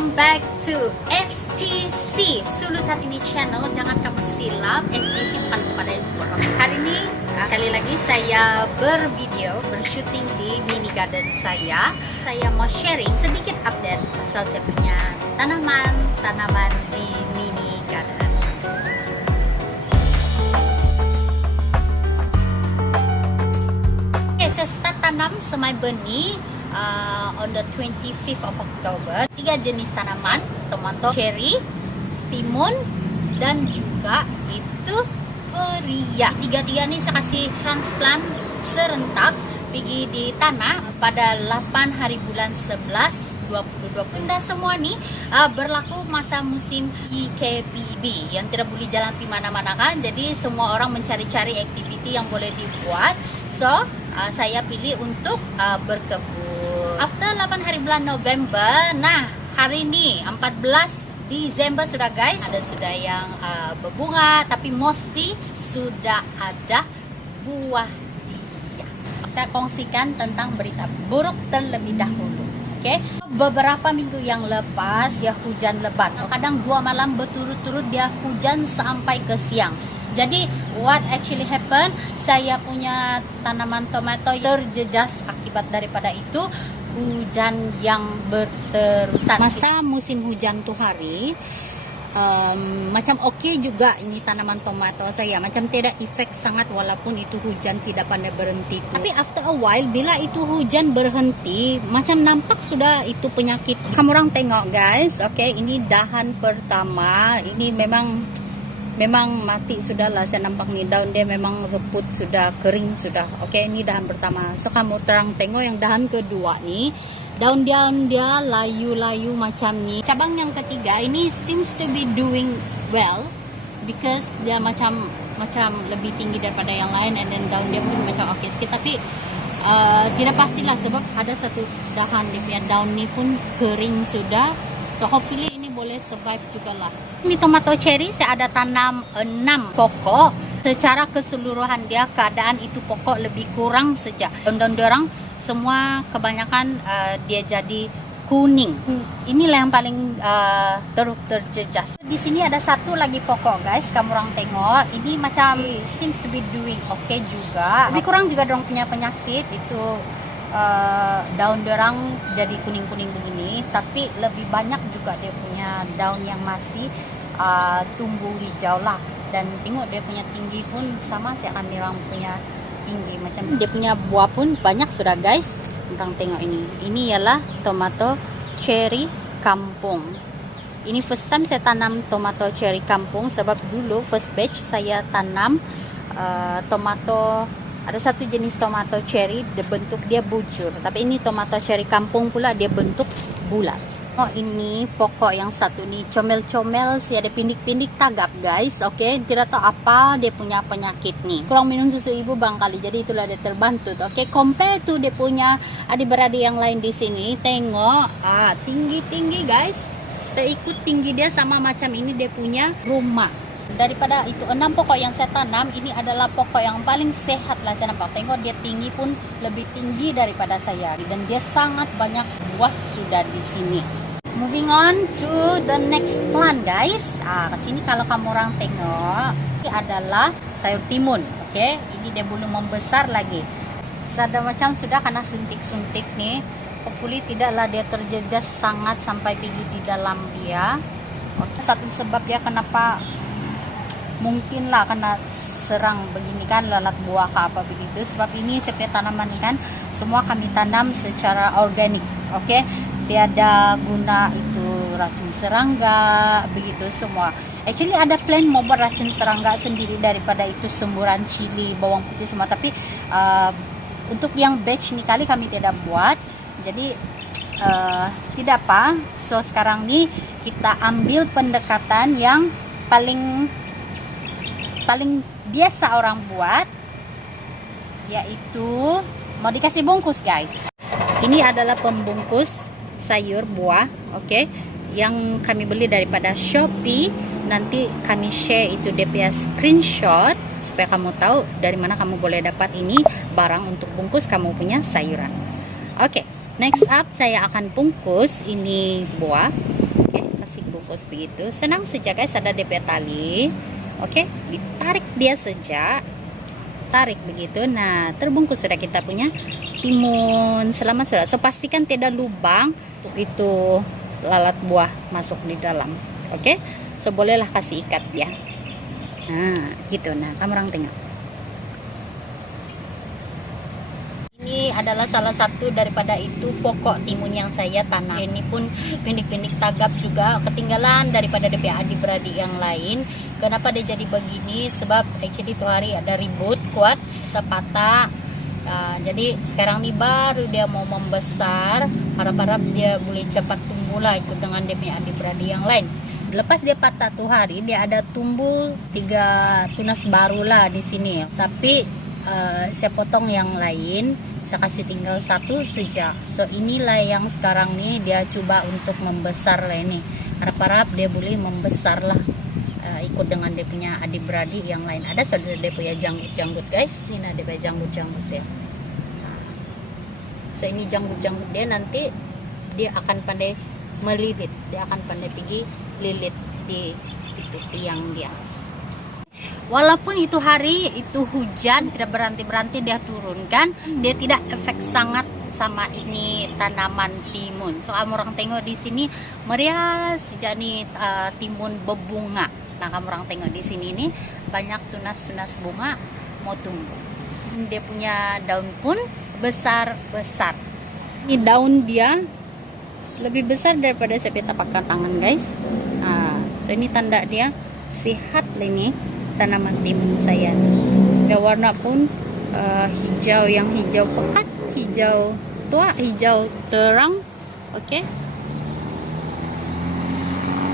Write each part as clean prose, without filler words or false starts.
welcome back to STC Sulut Hatini Channel. Jangan kamu silap, STC bukan kepada impor. Hari ini sekali lagi saya bersyuting di mini garden saya. Saya mau sharing sedikit update asal saya punya tanaman di mini garden. Oke, saya start tanam semai benih on the 25th of October. 3 jenis tanaman, tomato, cherry, timun, dan juga itu peria. Tiga-tiga ini saya kasih transplant serentak pergi di tanah pada 8 hari bulan 11 2020. Dan semua nih berlaku masa musim EKPB yang tidak boleh jalan di mana-mana kan. Jadi semua orang mencari-cari aktiviti yang boleh dibuat. So saya pilih untuk berkebun. After 8 hari bulan November, nah hari ini 14 Desember sudah guys, ada sudah yang berbunga, tapi mostly sudah ada buah dia. Saya kongsikan tentang berita buruk terlebih dahulu. Oke, beberapa minggu yang lepas ya hujan lebat. Kadang 2 malam berturut-turut dia hujan sampai ke siang. Jadi what actually happen? Saya punya tanaman tomato terjejas akibat daripada itu hujan yang berterusan. Masa musim hujan tuh hari macam oke juga ini tanaman tomato saya, macam tidak efek sangat walaupun itu hujan tidak pandai berhenti. Tapi after a while bila itu hujan berhenti, macam nampak sudah itu penyakit. Kamu orang tengok guys, oke, ini dahan pertama, ini memang mati sudah lah. Saya nampak nih daun dia memang reput sudah, kering sudah. Oke, ini dahan pertama. So kamu terang tengok yang dahan kedua nih, daun dia layu-layu macam nih. Cabang yang ketiga ini seems to be doing well because dia macam lebih tinggi daripada yang lain, and then daun dia pun macam oke sikit. Tapi tidak pastilah sebab ada satu dahan dia punya daun ni pun kering sudah. So hopefully ini boleh survive juga lah. Ini tomato cherry saya ada tanam 6 pokok. Secara keseluruhan dia keadaan itu pokok lebih kurang saja. Daun-daun dorang semua kebanyakan dia jadi kuning. Inilah yang paling terjejas. Di sini ada satu lagi pokok guys, kamu orang tengok. Ini macam seems to be doing okay juga. Lebih kurang juga dorang punya penyakit itu. Daun dorang jadi kuning-kuning begini, tapi lebih banyak juga dia punya daun yang masih tumbuh hijau lah. Dan tengok dia punya tinggi pun sama si Amirang punya tinggi, macam dia punya buah pun banyak sudah guys. Orang tengok ini ialah tomato cherry kampung. Ini first time saya tanam tomato cherry kampung, sebab dulu first batch saya tanam tomato. Ada satu jenis tomato cherry, bentuk dia bujur. Tapi ini tomato cherry kampung pula, dia bentuk bulat. Oh, ini pokok yang satu nih, comel-comel, sih ada pindik-pindik tagap guys. Oke, tidak tahu apa dia punya penyakit nih. Kurang minum susu ibu barangkali, jadi itulah dia terbantu. Oke, compare to dia punya adik-beradik yang lain di sini. Tengok, tinggi-tinggi guys. Terikut tinggi dia sama macam ini dia punya rumah. Daripada itu 6 pokok yang saya tanam, ini adalah pokok yang paling sehat lah saya nampak. Tengok dia tinggi pun lebih tinggi daripada saya, dan dia sangat banyak buah sudah di sini. Moving on to the next plant guys. Kesini kalau kamu orang tengok, ini adalah sayur timun. Oke, ini dia belum membesar lagi. Sada macam sudah kena suntik-suntik nih. Hopefully tidaklah dia terjejas sangat sampai pergi di dalam dia. Oke, satu sebab dia kenapa mungkin lah kena serang begini kan, lalat buah ke apa begitu, sebab ini setiap tanaman ini kan semua kami tanam secara organik. Oke, tiada guna itu racun serangga begitu semua. Actually ada plan mau buat racun serangga sendiri daripada itu semburan cili, bawang putih semua, tapi untuk yang batch ini kali kami tidak buat. Jadi tidak apa. So sekarang nih kita ambil pendekatan yang paling biasa orang buat, yaitu mau dikasih bungkus guys. Ini adalah pembungkus sayur buah, oke, yang kami beli daripada Shopee. Nanti kami share itu dia punya screenshot supaya kamu tahu dari mana kamu boleh dapat ini barang untuk bungkus kamu punya sayuran. Oke, next up saya akan bungkus ini buah. terbungkus begitu. Senang saja guys, ada DP tali. Oke, ditarik dia saja. Tarik begitu. Nah, terbungkus sudah kita punya timun. Selamat sudah. So pastikan tidak lubang untuk itu lalat buah masuk di dalam. Oke. So bolehlah kasih ikat dia. Nah, gitu. Nah, kamu orang tengok. Ini adalah salah satu daripada itu pokok timun yang saya tanam. Ini pun pindik-pindik tagap juga, ketinggalan daripada DP adik-beradik yang lain. Kenapa dia jadi begini? Sebab actually itu hari ada ribut kuat, patah. Jadi sekarang nih baru dia mau membesar. Harap-harap dia boleh cepat tumbuh lah ikut dengan DP adik-beradik yang lain. Lepas dia patah tuh hari, dia ada tumbuh 3 tunas baru lah di sini. Tapi saya potong yang lain, saya kasih tinggal 1 sejak. So inilah yang sekarang nih dia coba untuk membesar lah ini. Harap-harap dia boleh membesar lah, ikut dengan dia punya adik-beradik yang lain. Ada saudara dia punya janggut-janggut guys. Ini ada dia punya janggut-janggut ya. So ini janggut-janggut dia, nanti dia akan pandai melilit. Dia akan pandai pergi lilit di itu tiang dia. Walaupun itu hari itu hujan tidak berhenti-berhenti dia turunkan, dia tidak efek sangat sama ini tanaman timun. So kamu orang tengok di sini meriah sejak nih timun berbunga. Nah kamu orang tengok di sini nih banyak tunas-tunas bunga mau tumbuh. Dia punya daun pun besar-besar. Ini daun dia lebih besar daripada saya tapak tangan guys. So ini tanda dia sehat ini tanaman timun saya. Dia warna pun hijau, yang hijau pekat, hijau tua, hijau terang. Oke.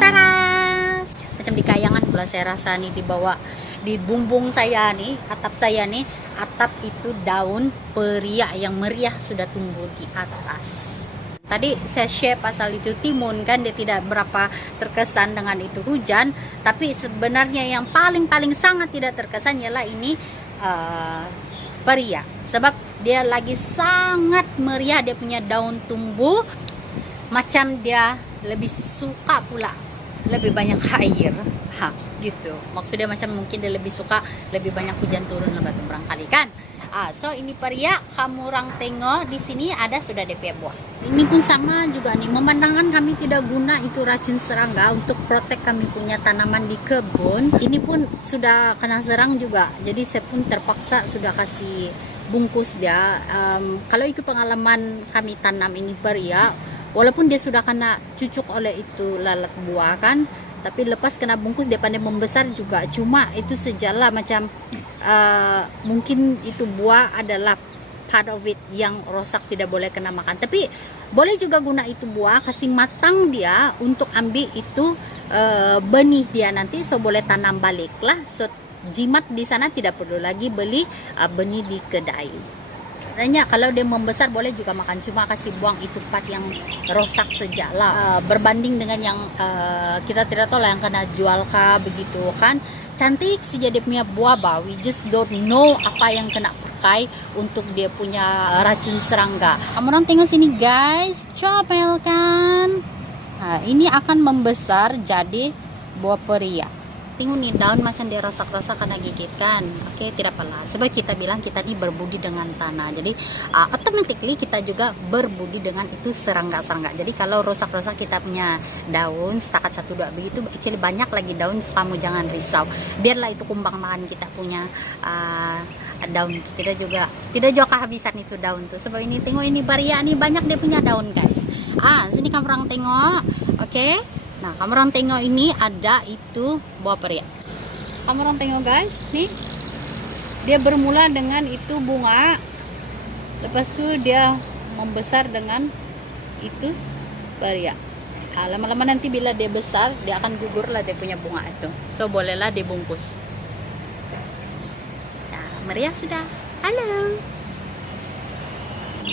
Tadas! Macam di kayangan pula saya rasa nih, dibawa di bumbung saya nih, atap saya nih, atap itu daun periak yang meriah sudah tumbuh di atas. Tadi saya share pasal itu timun kan, dia tidak berapa terkesan dengan itu hujan, tapi sebenarnya yang paling sangat tidak terkesan ialah ini periak, sebab dia lagi sangat meriah, dia punya daun tumbuh macam dia lebih suka pula lebih banyak air, gitu maksudnya, macam mungkin dia lebih suka lebih banyak hujan turun lebat barangkali kan. So ini periak, kamu orang tengok di sini ada sudah DP buah. Ini pun sama juga nih, memandangkan kami tidak guna itu racun serangga untuk protek kami punya tanaman di kebun. Ini pun sudah kena serang juga, jadi saya pun terpaksa sudah kasih bungkus dia. Kalau itu pengalaman kami tanam ini periak, walaupun dia sudah kena cucuk oleh itu lalat buah kan, tapi lepas kena bungkus dia pandai membesar juga. Cuma itu sejalan macam mungkin itu buah adalah part of it yang rosak, tidak boleh kena makan. Tapi boleh juga guna itu buah, kasih matang dia untuk ambil itu benih dia nanti, so boleh tanam balik lah. So jimat di sana tidak perlu lagi beli benih di kedai. Sebenarnya kalau dia membesar boleh juga makan, cuma kasih buang itu part yang rosak sejak lah. Berbanding dengan yang kita tidak tahu lah yang kena jual kah begitu kan. Cantik sih jadi punya buah, we just don't know apa yang kena pakai untuk dia punya racun serangga. Kamu orang tengok sini guys, comel kan. Nah, ini akan membesar jadi buah periak. Tengok nih daun macam dia rosak-rosak karena gigit kan. Oke, tidak apa-apa. Sebab kita bilang kita ini berbudi dengan tanah. Jadi automatically kita juga berbudi dengan itu serangga-serangga. Jadi kalau rosak-rosak kita punya daun setakat 1-2 begitu, actually banyak lagi daun, kamu jangan risau. Biarlah itu kumbang makan kita punya daun. Tidak juga kehabisan itu daun tuh. Sebab ini tengok ini periak nih banyak dia punya daun guys. Sini kamu orang tengok. Oke. Nah, kamu orang tengok ini ada itu buah periak. Kamu orang tengok guys, nih. Dia bermula dengan itu bunga. Lepas itu dia membesar dengan itu periak. Lama-lama nanti bila dia besar, dia akan gugur lah dia punya bunga itu. So, bolehlah dibungkus. Nah, meriah sudah. Halo.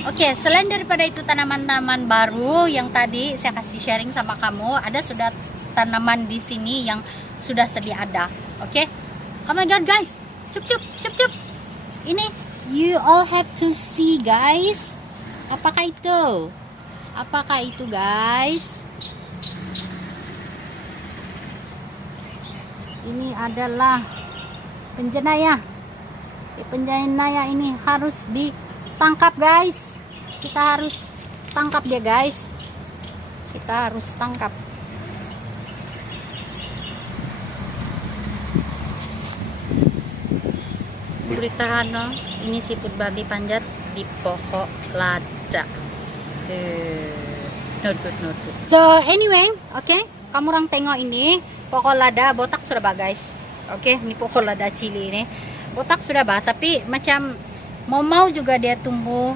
Oke, selain daripada itu tanaman-tanaman baru yang tadi saya kasih sharing sama kamu, ada sudah tanaman di sini yang sudah sedia ada. Oke. Oh my god guys, cup. Ini you all have to see guys. Apakah itu? Apakah itu guys? ini adalah penjenayah. Penjenayah ini harus ditangkap guys. Kita harus tangkap dia guys. Kita harus tangkap. Beritahan no, ini siput babi panjat di pokok lada. Not good. So anyway, okay, kamu orang tengok ini pokok lada botak sudah bah guys. Okay, ini pokok lada cili ini botak sudah bah, tapi macam mau juga dia tumbuh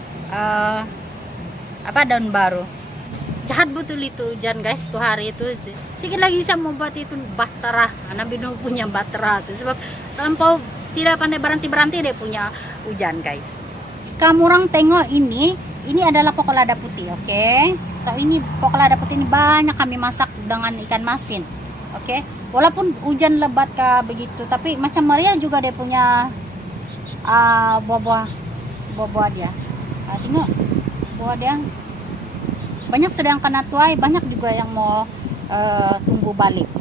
daun baru. Jahat betul itu hujan guys tuh hari itu. Sikit lagi bisa membuat itu bahtera. Nabi Nuh punya bahtera tuh sebab terlampau tidak pandai berhenti dia punya hujan guys. Kamu orang tengok ini adalah pokok lada putih, oke? Okay? So ini pokok lada putih ini banyak kami masak dengan ikan masin, oke? Okay? Walaupun hujan lebat kah begitu, tapi macam meriah juga dia punya buah-buah dia. Tengok buah dia. Banyak sudah yang kena tuai, banyak juga yang mau tumbuh balik.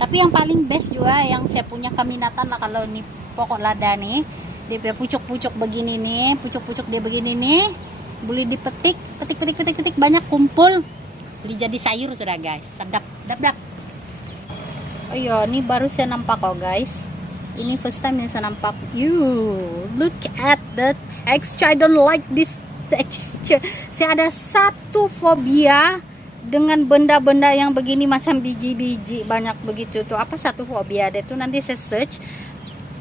Tapi yang paling best juga yang saya punya keminatan lah kalau ini pokok lada nih, dia punya pucuk-pucuk begini nih, pucuk-pucuk dia begini nih, boleh dipetik, petik banyak kumpul, boleh jadi sayur sudah guys, sedap. Oh iya, ini baru saya nampak guys. Ini first time yang saya nampak. Look at the texture. I don't like this texture. Saya ada satu fobia dengan benda-benda yang begini macam biji-biji banyak begitu tuh. Apa satu fobia deh tuh, nanti saya search.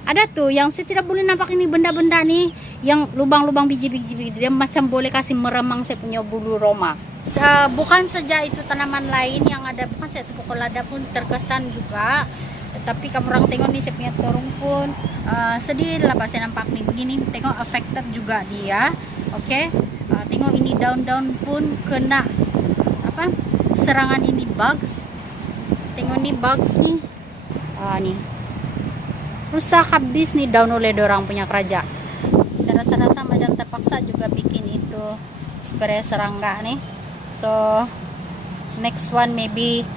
Ada tuh yang saya tidak boleh nampak ini benda-benda nih yang lubang-lubang biji-biji dia macam boleh kasih meremang saya punya bulu roma. Bukan saja itu tanaman lain yang ada, bukan saya pokok lada pun terkesan juga. Tapi kamu orang tengok nih saya punya terung pun sedih lah pas saya nampak nih begini. Tengok affected juga dia. Oke. Tengok ini daun-daun pun kena serangan ini bugs. Tengok nih bugs nih. Nih. Rusak habis nih daun oleh dorang punya kerja. Saya rasa macam terpaksa juga bikin itu spray serangga nih. So next one maybe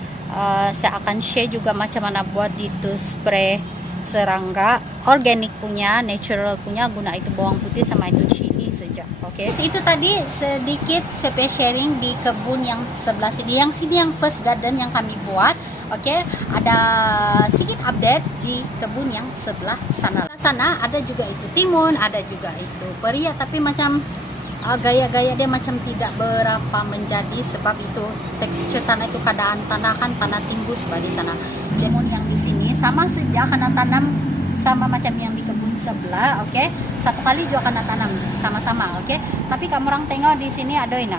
saya akan share juga macam mana buat itu spray serangga organik punya, natural punya, guna itu bawang putih sama itu chili saja. Oke. Itu tadi sedikit saya sharing di kebun yang sebelah sini. Yang sini yang first garden yang kami buat. Oke, ada sedikit update di kebun yang sebelah sana. Sana ada juga itu timun, ada juga itu peria, tapi macam gaya-gaya dia macam tidak berapa menjadi sebab itu tekstur tanah itu keadaan tanah kan tanah timbus di sana. Timun yang di sini sama saja karena tanam sama macam yang di kebun sebelah, oke? Satu kali juga kena tanam sama-sama, oke? Tapi kamu orang tengok di sini ada ini.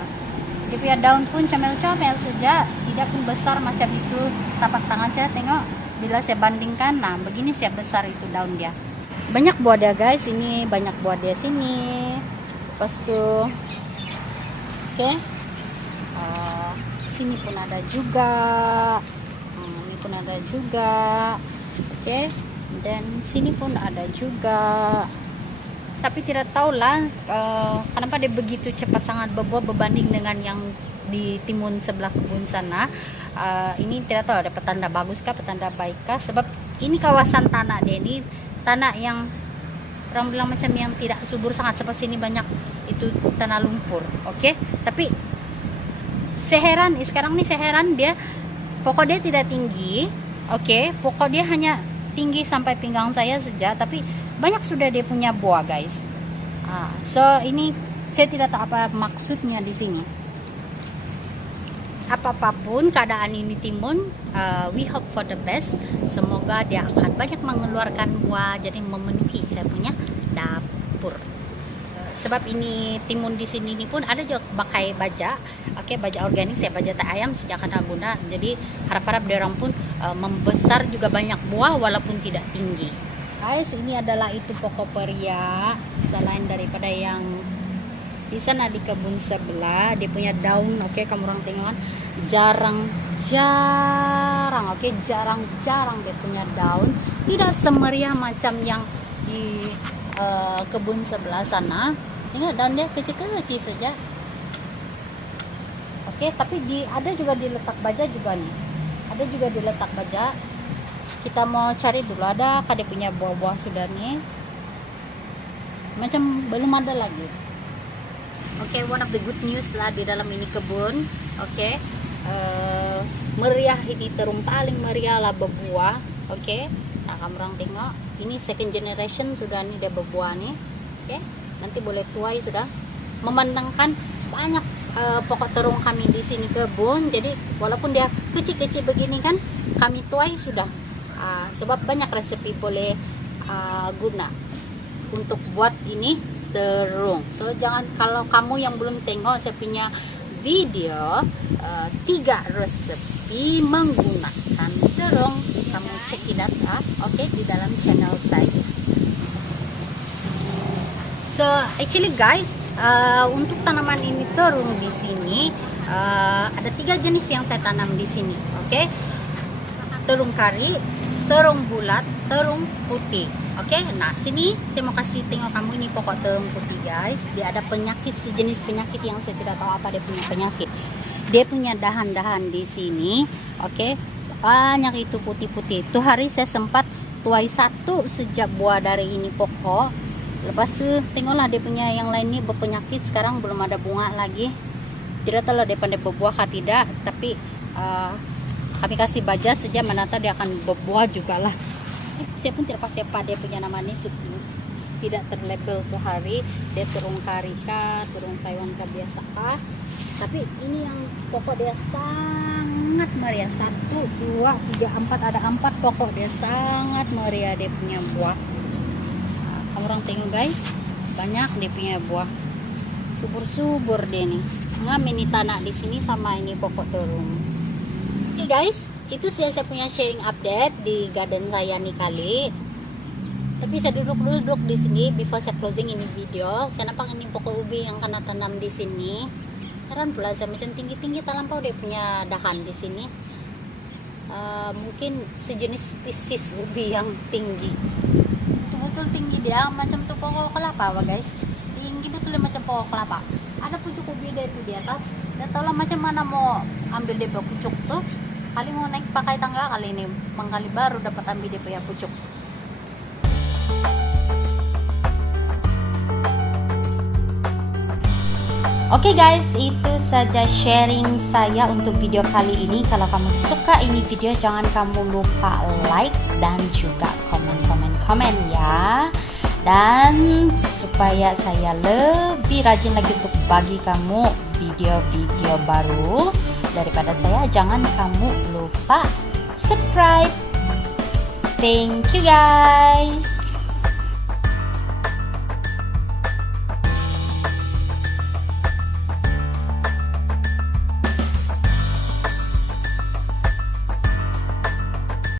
Dia punya daun pun comel-comel saja, tidak pun besar macam itu. Tapak tangan saya tengok bila saya bandingkan, nah begini saya besar itu daun dia. Banyak buah dia guys, ini banyak buah dia sini. Lepas tu, oke, sini pun ada juga, ini pun ada juga, oke, dan sini pun ada juga. Tapi tidak tahulah kenapa dia begitu cepat sangat berbuah berbanding dengan yang di timun sebelah kebun sana. Ini tidak tahu ada petanda bagus kah, petanda baik kah, sebab ini kawasan tanah dia ini tanah yang orang bilang macam yang tidak subur sangat, sebab sini banyak itu tanah lumpur, oke? Tapi seheran sekarang nih seheran dia pokok dia tidak tinggi, oke? Pokok dia hanya tinggi sampai pinggang saya saja, tapi banyak sudah dia punya buah guys. So ini saya tidak tahu apa maksudnya di sini. Apapun keadaan ini timun, we hope for the best. Semoga dia akan banyak mengeluarkan buah, jadi memenuhi saya punya dapur. Sebab ini timun di sini ini pun ada juga pakai baja, oke, baja organik, saya baja tak ayam sejak kena guna. Jadi harap-harap dia orang pun membesar juga banyak buah walaupun tidak tinggi. Guys, ini adalah itu pokok peria. Selain daripada yang di sana di kebun sebelah, dia punya daun, oke, kamu orang tengok kan, jarang-jarang, oke, jarang-jarang dia punya daun. Tidak semeriah macam yang di kebun sebelah sana. Tengok daun dia kecil-kecil saja, oke. Tapi ada juga di letak baja juga nih, ada juga di letak baja. kita mau cari dulu ada dia punya buah-buah sudah nih, macam belum ada lagi. Oke, one of the good news lah di dalam ini kebun. Oke, meriah ini terung paling meriah lah berbuah. Oke, nah kamu orang tengok ini second generation sudah nih dia berbuah nih. Oke, nanti boleh tuai sudah memandangkan banyak pokok terung kami di sini kebun. Jadi walaupun dia kecil-kecil begini kan kami tuai sudah, sebab banyak resepi boleh guna untuk buat ini terung. So jangan, kalau kamu yang belum tengok saya punya video 3 resepi menggunakan terung, kamu cek it out, oke, di dalam channel saya. So actually guys, untuk tanaman ini terung di sini ada 3 jenis yang saya tanam di sini. Oke, terung kari, terung bulat, terung putih. Oke, nah sini saya mau kasih tengok kamu ini pokok terung putih guys. Dia ada penyakit, sejenis penyakit yang saya tidak tahu apa dia punya penyakit. Dia punya dahan-dahan di sini. Oke, banyak itu putih-putih. Itu hari saya sempat tuai satu sejak buah dari ini pokok. Lepas itu tengoklah dia punya yang lain ini berpenyakit, sekarang belum ada bunga lagi. Tidak tahu dia pandai berbuah atau tidak, tapi kami kasih baja sejak menata dia akan berbuah juga lah. Saya pun tidak pasti apa dia punya nama ini, tidak terlabel tuh hari dia terung karika, terung Taiwan kah biasa kah. Tapi ini yang pokok dia sangat meriah, 1, 2, 3, 4, ada 4 pokok dia sangat meriah dia punya buah. Kamu orang tengok guys, banyak dia punya buah, subur-subur dia nih. Ngam ini tanah di sini sama ini pokok terung. Oke guys, itu saya punya sharing update di garden saya nih kali. Tapi saya duduk di sini before saya closing ini video. Saya nampak ini pokok ubi yang kena tanam di sini. Heran pula saya macam tinggi-tinggi terlampau dia punya dahan di sini. Mungkin sejenis spesies ubi yang tinggi. Betul tinggi dia macam tuh pokok kelapa guys. Tinggi betul macam pokok kelapa. Ada pucuk ubi dia itu di atas. Dia tahu lah macam mana mau ambil dia pucuk tuh. Kali mau naik pakai tangga kali ini, mengkali baru dapat ambil dia punya pucuk. Oke guys, itu saja sharing saya untuk video kali ini. Kalau kamu suka ini video, jangan kamu lupa like dan juga komen ya. Dan supaya saya lebih rajin lagi untuk bagi kamu video-video baru daripada saya, jangan kamu lupa subscribe. Thank you guys.